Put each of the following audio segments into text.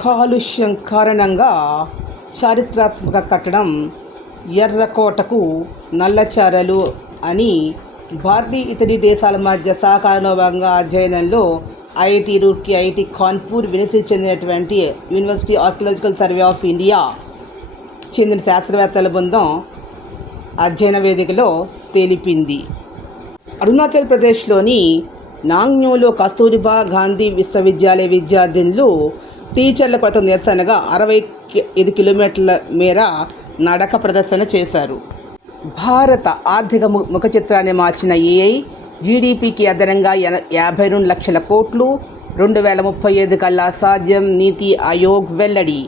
కాలుష్యం కారణంగా చారిత్రాత్మక కట్టడం ఎర్రకోటకు నల్లచారలు అని భారత్ ఇతర దేశాల మధ్య సహకారంలో భాగంగా అధ్యయనంలో ఐఐటి రూర్కీ, ఐఐటి కాన్పూర్, వినిసి చెందినటువంటి university archaeological survey of India చెందిన శాస్త్రవేత్తల బృందం అధ్యయన వేదికలో తెలిపింది. అరుణాచల్ ప్రదేశ్లోని నాంగ్న్యూలో కస్తూరిబా గాంధీ విశ్వవిద్యాలయ విద్యార్థినులు టీచర్ల కొరత నిరసనగా 65 కిలోమీటర్ల మేర నడక ప్రదర్శన చేశారు. భారత ఆర్థిక ముఖ చిత్రాన్ని మార్చిన ఏఐ జీడీపీకి అదనంగా 52 లక్షల కోట్లు 2035 కల్లా సాధ్యం, నీతి ఆయోగ్ వెల్లడి.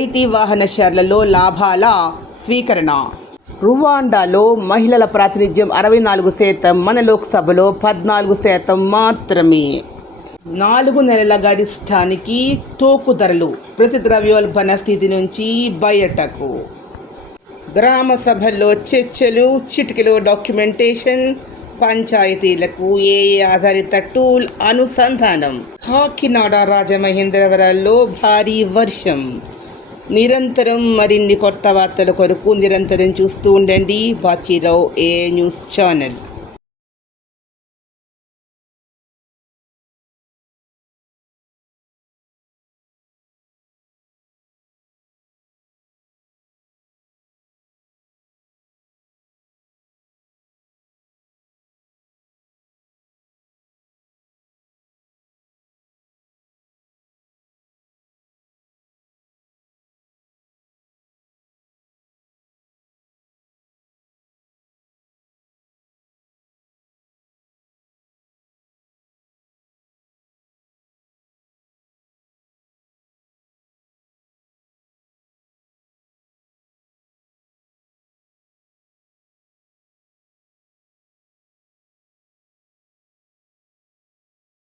ఐటీ వాహన షేర్లలో లాభాల స్వీకరణ. రువాండాలో మహిళల ప్రాతినిధ్యం 64%, మన లోక్సభలో 14% మాత్రమే. 4 నెలల గరిష్టానికి టోకు ధరలు, ప్రతి ద్రవ్యోల్బణ స్థితి నుంచి బయటకు. గ్రామ సభల్లో చర్చలు, చిటికెలో డాక్యుమెంటేషన్, పంచాయతీలకు ఏఏ ఆధారిత టూల్ అనుసంధానం. కాకినాడ, రాజమహేంద్రవరాల్లో భారీ వర్షం. నిరంతరం మరిన్ని కొత్త వార్తల కొరకు నిరంతరం చూస్తూ ఉండండి బాచీరావు ఏ న్యూస్ ఛానల్.